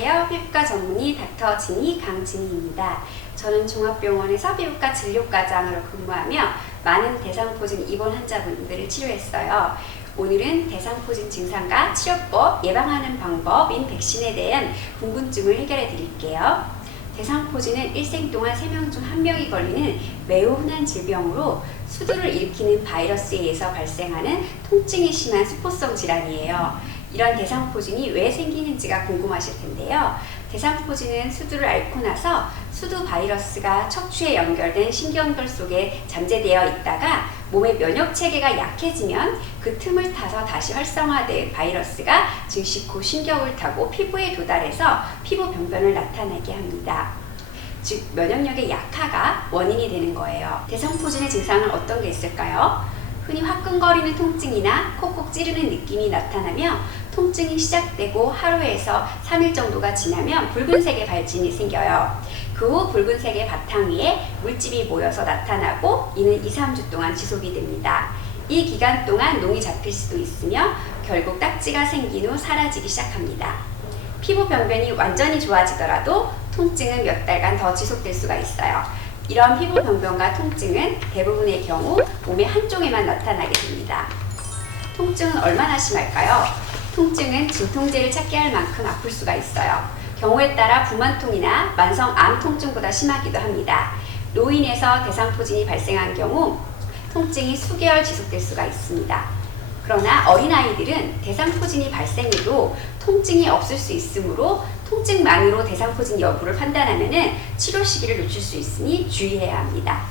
안녕하세요. 피부과 전문의 닥터 진희 강진희입니다. 저는 종합병원에서 피부과 진료과장으로 근무하며 많은 대상포진 입원 환자분들을 치료했어요. 오늘은 대상포진 증상과 치료법, 예방하는 방법인 백신에 대한 궁금증을 해결해 드릴게요. 대상포진은 일생 동안 3명 중 1명이 걸리는 매우 흔한 질병으로 수두를 일으키는 바이러스에 의해서 발생하는 통증이 심한 수포성 질환이에요. 이런 대상포진이 왜 생기는지가 궁금하실 텐데요. 대상포진은 수두를 앓고 나서 수두 바이러스가 척추에 연결된 신경들 속에 잠재되어 있다가 몸의 면역 체계가 약해지면 그 틈을 타서 다시 활성화된 바이러스가 즉시 그 신경을 타고 피부에 도달해서 피부 병변을 나타나게 합니다. 즉 면역력의 약화가 원인이 되는 거예요. 대상포진의 증상은 어떤 게 있을까요? 흔히 화끈거리는 통증이나 콕콕 찌르는 느낌이 나타나며 통증이 시작되고 하루에서 3일 정도가 지나면 붉은색의 발진이 생겨요. 그 후 붉은색의 바탕 위에 물집이 모여서 나타나고 이는 2-3주 동안 지속이 됩니다. 이 기간 동안 농이 잡힐 수도 있으며 결국 딱지가 생긴 후 사라지기 시작합니다. 피부 병변이 완전히 좋아지더라도 통증은 몇 달간 더 지속될 수가 있어요. 이런 피부 병변과 통증은 대부분의 경우 몸의 한쪽에만 나타나게 됩니다. 통증은 얼마나 심할까요? 통증은 진통제를 찾게 할 만큼 아플 수가 있어요. 경우에 따라 부만통이나 만성 암 통증보다 심하기도 합니다. 노인에서 대상포진이 발생한 경우 통증이 수개월 지속될 수가 있습니다. 그러나 어린아이들은 대상포진이 발생해도 통증이 없을 수 있으므로 통증만으로 대상포진 여부를 판단하면 치료 시기를 놓칠 수 있으니 주의해야 합니다.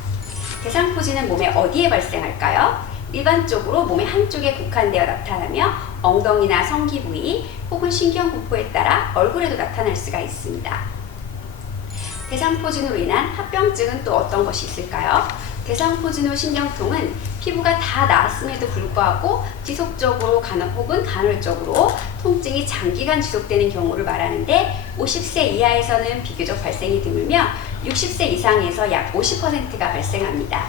대상포진은 몸의 어디에 발생할까요? 일반적으로 몸의 한쪽에 국한되어 나타나며 엉덩이나 성기 부위 혹은 신경공포에 따라 얼굴에도 나타날 수가 있습니다. 대상포진으로 인한 합병증은 또 어떤 것이 있을까요? 대상포진 후 신경통은 피부가 다 나았음에도 불구하고 지속적으로 혹은 간헐적으로 통증이 장기간 지속되는 경우를 말하는데 50세 이하에서는 비교적 발생이 드물며 60세 이상에서 약 50%가 발생합니다.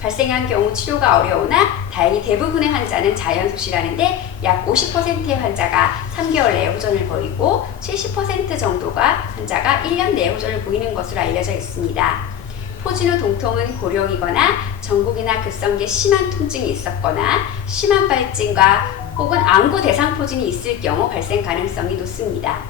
발생한 경우 치료가 어려우나 다행히 대부분의 환자는 자연 소실하는데 약 50%의 환자가 3개월 내에 호전을 보이고 70% 정도가 환자가 1년 내에 호전을 보이는 것으로 알려져 있습니다. 포진 후 동통은 고령이거나 전국이나 급성기에 심한 통증이 있었거나 심한 발진과 혹은 안구 대상포진이 있을 경우 발생 가능성이 높습니다.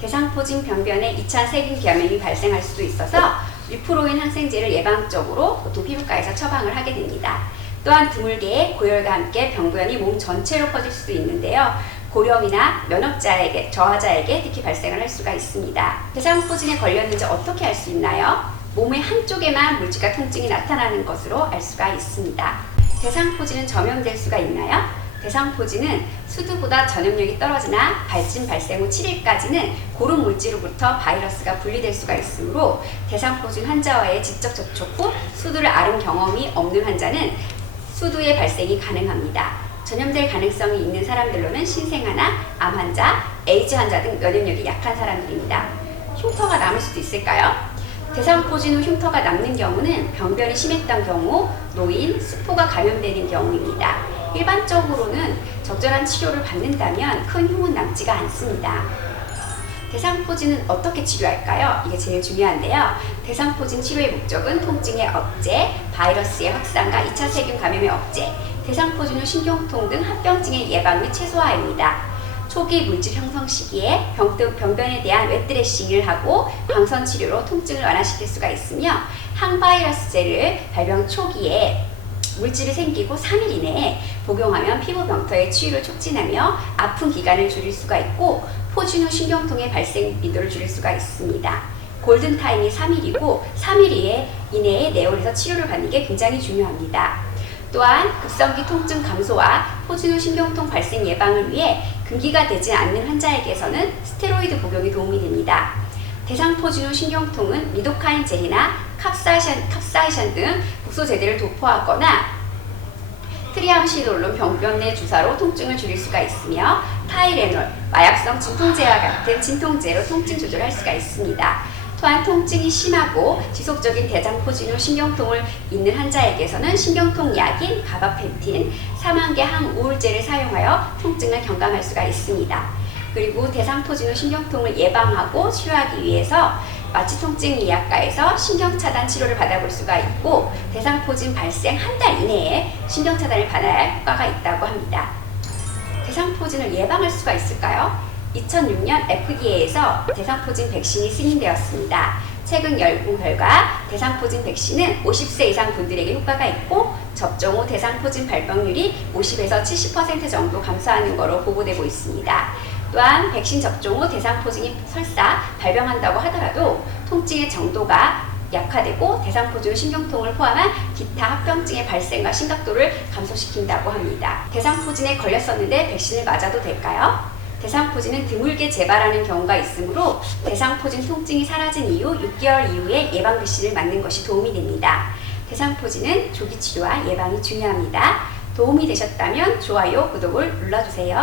대상포진 병변에 2차 세균 감염이 발생할 수도 있어서 리프로인 항생제를 예방적으로 보통 피부과에서 처방을 하게 됩니다. 또한 드물게 고열과 함께 병변이 몸 전체로 퍼질 수도 있는데요. 고령이나 면역자에게, 저하자에게 특히 발생을 할 수가 있습니다. 대상포진에 걸렸는지 어떻게 알 수 있나요? 몸의 한쪽에만 물질과 통증이 나타나는 것으로 알 수가 있습니다. 대상포진은 전염될 수가 있나요? 대상포진은 수두보다 전염력이 떨어지나 발진 발생 후 7일까지는 고른 물질로부터 바이러스가 분리될 수가 있으므로 대상포진 환자와의 직접 접촉 후 수두를 앓은 경험이 없는 환자는 수두의 발생이 가능합니다. 전염될 가능성이 있는 사람들로는 신생아나 암 환자, 에이즈 환자 등 면역력이 약한 사람들입니다. 흉터가 남을 수도 있을까요? 대상포진 후 흉터가 남는 경우는 병변이 심했던 경우, 노인, 수포가 감염되는 경우입니다. 일반적으로는 적절한 치료를 받는다면 큰 흉은 남지가 않습니다. 대상포진은 어떻게 치료할까요? 이게 제일 중요한데요. 대상포진 치료의 목적은 통증의 억제, 바이러스의 확산과 2차 세균 감염의 억제, 대상포진 후 신경통 등 합병증의 예방 및 최소화입니다. 초기 물질 형성 시기에 병변에 대한 웹드레싱을 하고 광선 치료로 통증을 완화시킬 수가 있으며 항바이러스제를 발병 초기에 물질이 생기고 3일 이내에 복용하면 피부 병터의 치유를 촉진하며 아픈 기간을 줄일 수가 있고 포진 후 신경통의 발생 빈도를 줄일 수가 있습니다. 골든타임이 3일이고 3일 이내에 내원해서 치료를 받는 게 굉장히 중요합니다. 또한 급성기 통증 감소와 포진 후 신경통 발생 예방을 위해 금기가 되지 않는 환자에게서는 스테로이드 복용이 도움이 됩니다. 대상포진 후 신경통은 리도카인 젤이나 캡사이신 등 국소제들을 도포하거나 트리암시놀론 병변 내 주사로 통증을 줄일 수가 있으며 타이레놀, 마약성 진통제와 같은 진통제로 통증 조절할 수가 있습니다. 또한 통증이 심하고 지속적인 대상포진 후 신경통을 있는 환자에게서는 신경통 약인 가바펜틴, 사망계 항우울제를 사용하여 통증을 경감할 수가 있습니다. 그리고 대상포진후 신경통을 예방하고 치료하기 위해서 마취통증의학과에서 신경차단 치료를 받아볼 수가 있고 대상포진 발생 한 달 이내에 신경차단을 받아야 할 효과가 있다고 합니다. 대상포진을 예방할 수가 있을까요? 2006년 FDA에서 대상포진 백신이 승인되었습니다. 최근 연구 결과 대상포진 백신은 50세 이상 분들에게 효과가 있고 접종 후 대상포진 발병률이 50에서 70% 정도 감소하는 것으로 보고되고 있습니다. 또한 백신 접종 후 대상포진이 설사 발병한다고 하더라도 통증의 정도가 약화되고 대상포진 신경통을 포함한 기타 합병증의 발생과 심각도를 감소시킨다고 합니다. 대상포진에 걸렸었는데 백신을 맞아도 될까요? 대상포진은 드물게 재발하는 경우가 있으므로 대상포진 통증이 사라진 이후 6개월 이후에 예방 백신을 맞는 것이 도움이 됩니다. 대상포진은 조기 치료와 예방이 중요합니다. 도움이 되셨다면 좋아요, 구독을 눌러주세요.